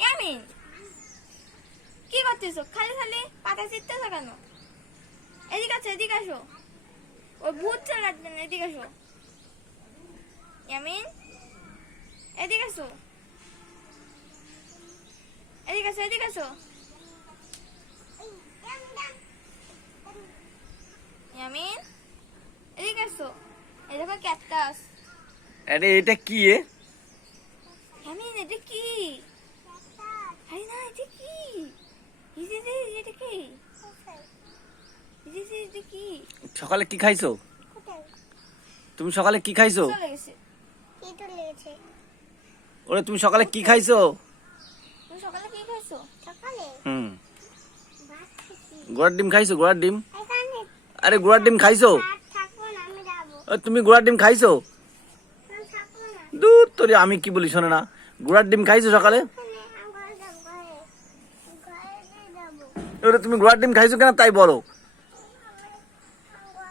ইয়ামিন কি করতেছো? খালি খালি পাতা চিরতেছো কেন? এদিকে আসো। ওই ভূত চলে কাটবে না, এদিকে আসো। ইয়ামিন এদিকে আসো। ইয়ামিন এদিকে আসো। এই দেখো ক্যাকটাস। আরে এটা কি এ? ইয়ামিন এটা কি? আরে না, এটা কি? এটা কি? এটা কি? সকালে কি খাইছো? তুমি সকালে কি খাইছো? চলে গেছে। ওরে তুমি সকালে কি খাইছো? তুমি সকালে কি খাইছো? গোড়ার ডিম খাইছো? গোড়ার ডিম? আরে গোড়ার ডিম খাইছো? তুমি গোড়ার ডিম খাইছো? দূর তোরে, আমি কি বলি শোনে না। গোড়ার ডিম খাইছো সকালে? ওরে তুমি গোড়ার ডিম খাইছো কেন তাই বলো।